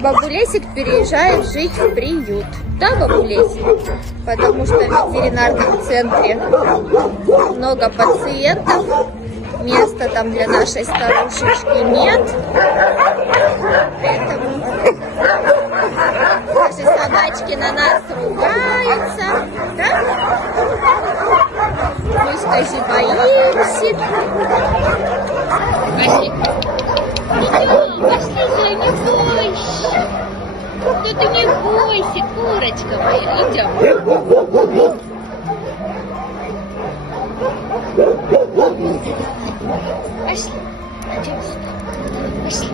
Бабулесик переезжает жить в приют. Да, бабулесик? Потому что в ветеринарном центре много пациентов. Места там для нашей старушечки нет. Поэтому наши собачки на нас ругаются. Да? Мы скажи, боимся. Пошли. Идем, пошли же, не бойся. Да ты не бойся, курочка моя. Идем. Пошли. Идем сюда. Пошли.